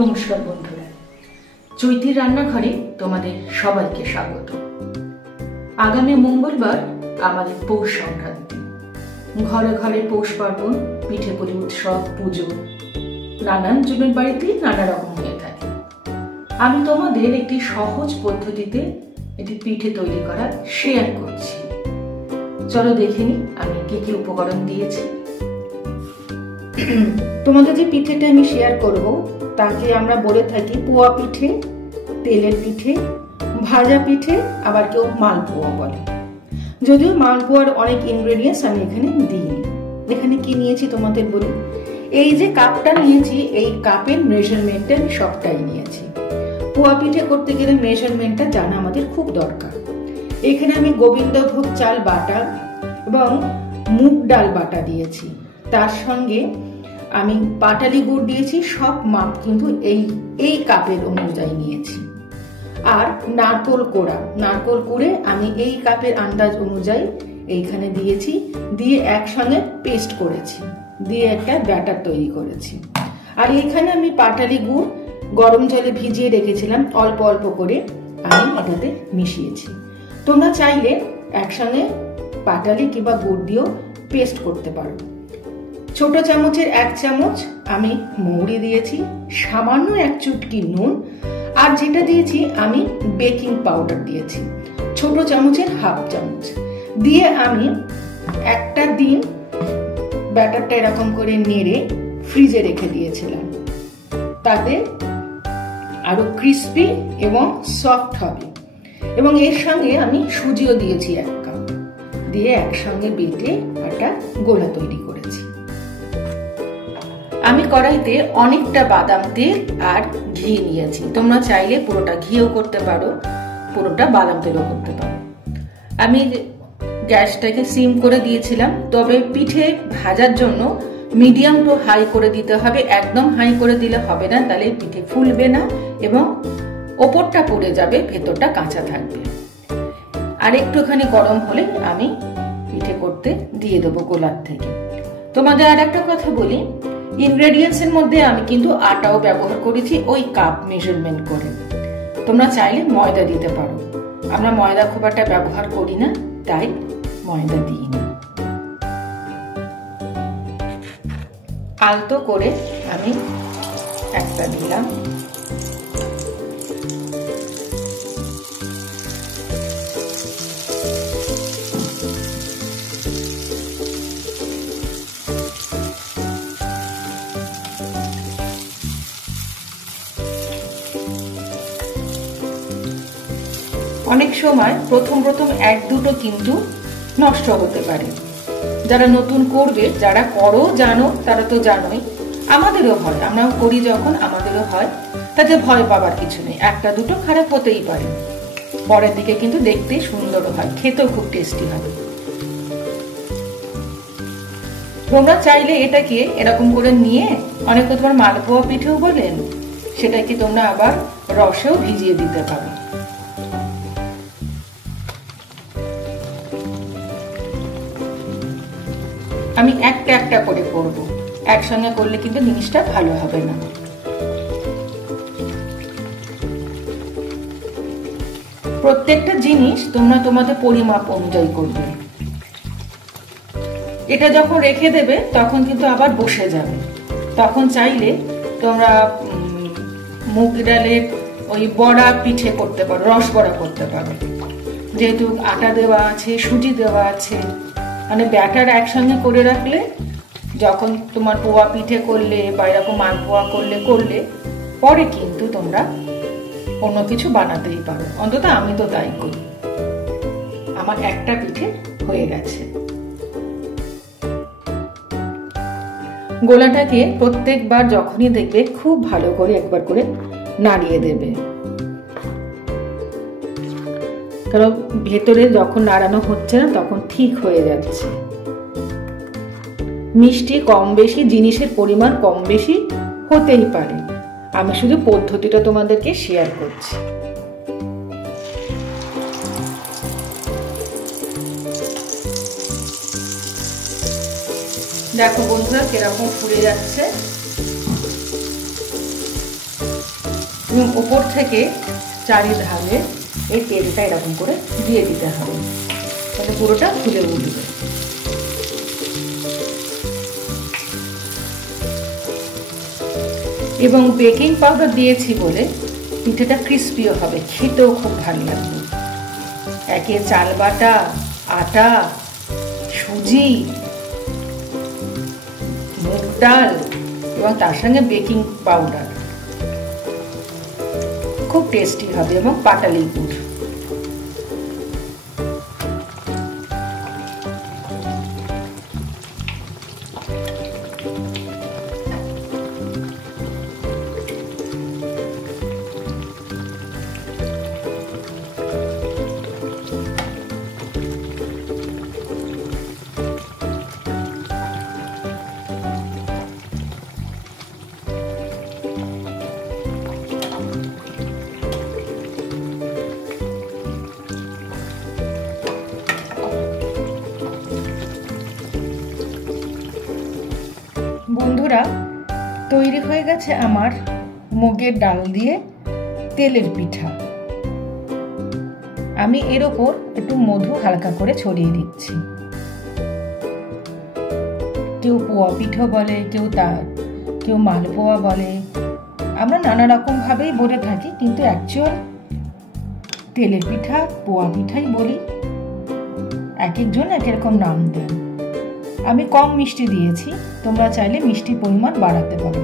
নমস্কার বন্ধুরা, চৈতির রান্নাঘরে তোমাদের সবাইকে স্বাগত। আগামী মঙ্গলবার আমাদের পৌষ সংক্রান্তি। ঘরে ঘরে পৌষ পার্বণ, পিঠে পুলি উৎসব, পুজো নানান জনের বাড়িতে নানা রকম হয়ে থাকে। আমি তোমাদের একটি সহজ পদ্ধতিতে একটি পিঠে তৈরি করা শেয়ার করছি। চলো দেখে নি আমি কি কি উপকরণ দিয়েছি। তোমাদের যে পিঠেটা আমি শেয়ার করব তাকে আমরা বলে থাকি পোয়া পিঠে, তেলের পিঠে, ভাজা পিঠে, আবার কেউ মালপোয়া বলে। যদিও মালপোয়ার অনেক ইনগ্রেডিয়েন্টস আমি এখানে দিইনি। এখানে কি নিয়েছি তোমাদের বলি। এই যে কাপটা নিয়েছি, এই কাপের মেজারমেন্টটা আমি সবটাই নিয়েছি। পোয়া পিঠে করতে গেলে মেজারমেন্টটা জানা আমাদের খুব দরকার। এখানে আমি গোবিন্দভোগ চাল বাটা এবং মুগ ডাল বাটা দিয়েছি। তার সঙ্গে আমি পাটালি গুড় দিয়েছি। সব মাপ কিন্তু এই কাপের অনুযায়ী নিয়েছি। আর নারকোল কুড়ে আমি এই কাপের আন্দাজ অনুযায়ী এইখানে দিয়েছি, দিয়ে একসঙ্গে পেস্ট করেছি, দিয়ে একটা ব্যাটার তৈরি করেছি। আর এখানে আমি পাটালি গুড় গরম জলে ভিজিয়ে রেখেছিলাম, অল্প অল্প করে আমি এটাতে মিশিয়েছি। তোমরা চাইলে একসঙ্গে পাটালি কিংবা গুড় দিয়েও পেস্ট করতে পারো। ছোট চামচের 1 চামচ আমি মৌরি দিয়েছি, সামান্য 1 চুটকি নুন, আর যেটা দিয়েছি আমি বেকিং পাউডার দিয়েছি ছোট চামচের 1/2 চামচ দিয়ে আমি একটা দিন ব্যাটারটা এরকম করে নেড়ে ফ্রিজে রেখে দিয়েছিলাম। তাতে আরো ক্রিস্পি এবং সফট হবে। এবং এর সঙ্গে আমি সুজিও দিয়েছি 1 কাপ, দিয়ে একসঙ্গে বেটে একটা গোলা তৈরি করেছি। আমি কড়াইতে অনেকটা বাদাম তেল আর ঘি নিয়েছি। তোমরা চাইলে পুরোটা ঘিও করতে পারো, পুরোটা বাদাম তেলও করতে পারো। আমি গ্যাসটাকে সিম করে দিয়েছিলাম, তবে পিঠে ভাজার জন্য মিডিয়াম টু হাই করে দিতে হবে। একদম হাই করে দিলে হবে না, তাহলে পিঠে ফুলবে না এবং ওপরটা পুড়ে যাবে, ভেতরটা কাঁচা থাকবে। আর একটুখানি গরম হলে আমি পিঠে করতে দিয়ে দেবো গোলার থেকে। তোমাদের আর একটা কথা বলি, ইনগ্রেডিয়েন্টস এর মধ্যে আমি কিন্তু আটাও ব্যবহার করেছি ওই কাপ মেজারমেন্ট করে। তোমরা চাইলে ময়দা দিতে পারো। আমরা ময়দা খুব একটা ব্যবহার করি না, তাই ময়দা দিইনি। আলতো করে আমি একটা দিলাম, অনেক সময় প্রথম 1-2টো কিন্তু নষ্ট হতে পারে। যারা নতুন করবে, যারা করো জানো, তারা তো জানোই। আমাদেরও হয়, আমরাও করি যখন, আমাদেরও হয়। তাতে ভয় পাবার কিছু নেই। 1-2টো খারাপ হতেই পারে, পরের দিকে কিন্তু দেখতে সুন্দরও হয়, খেতেও খুব টেস্টি হবে। তোমরা চাইলে এটাকে এরকম করে নিয়ে, অনেকে তোমার মালপোয়া পিঠেও বলেন, সেটাকে তোমরা আবার রসেও ভিজিয়ে দিতে পারো। আমি একটা করে করব, একসঙ্গে করলে কিন্তু জিনিসটা ভালো হবে না। প্রত্যেকটা জিনিস তোমরা তোমাদের পরিমাপ অনুযায়ী করবে। এটা যখন রেখে দেবে তখন কিন্তু আবার বসে যাবে। তখন চাইলে তোমরা মুগ ডালের ওই বড়া পিঠে করতে পারো, রস বড়া করতে পারো। যেহেতু আটা দেওয়া আছে, সুজি দেওয়া আছে, মানে ব্যাটার একসঙ্গে করে রাখলে যখন তোমার পোয়া পিঠে করলে বা এরকম মালপোয়া করলে পরে কিন্তু তোমরা অন্য কিছু বানাতেই পারো। অন্তত আমি তো তাই করি। আমার একটা পিঠে হয়ে গেছে। গোলাটাকে প্রত্যেকবার যখনই দেখবে খুব ভালো করে একবার করে নাড়িয়ে দেবে, কারণ ভেতরে যখন নাড়ানো হচ্ছে না তখন ঠিক হয়ে যাচ্ছে। মিষ্টি কম বেশি, জিনিসের পরিমাণ কম বেশি হতেই পারে। আমি শুধু পদ্ধতিটা তোমাদেরকে শেয়ার করছি। দেখো বন্ধুরা কিরকম ফুলে যাচ্ছে। এবং ওপর থেকে চারিধারে এই তেলটা এরকম করে দিয়ে দিতে হবে, তাহলে পুরোটা ফুলে উঠবে। এবং বেকিং পাউডার দিয়েছি বলে পিঠেটা ক্রিস্পিও হবে, খেতেও খুব ভালো লাগবে। একে চাল বাটা, আটা, সুজি, মুগ ডাল এবং তার সঙ্গে বেকিং পাউডার, খুব টেস্টি হবে। এবং পাটালি গুড়। বন্ধুরা, তৈরি হয়ে গেছে আমার মুগের ডাল দিয়ে তেলের পিঠা। আমি এর ওপর একটু মধু হালকা করে ছড়িয়ে দিচ্ছি। কেউ পোয়া পিঠা বলে, কেউ মালপোয়া বলে, আমরা নানা রকম ভাবেই বলে থাকি, কিন্তু অ্যাকচুয়াল তেলের পিঠা পোয়া পিঠাই বলি। এক একজন এক রকম নাম দেন। আমি কম মিষ্টি দিয়েছি, তোমরা চাইলে মিষ্টির পরিমাণ বাড়াতে পারো।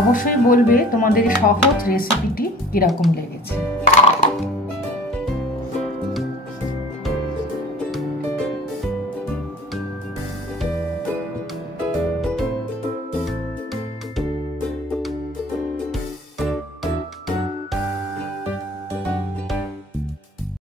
অবশ্যই বলবে তোমাদের সহজ রেসিপিটি কিরকম লেগেছে।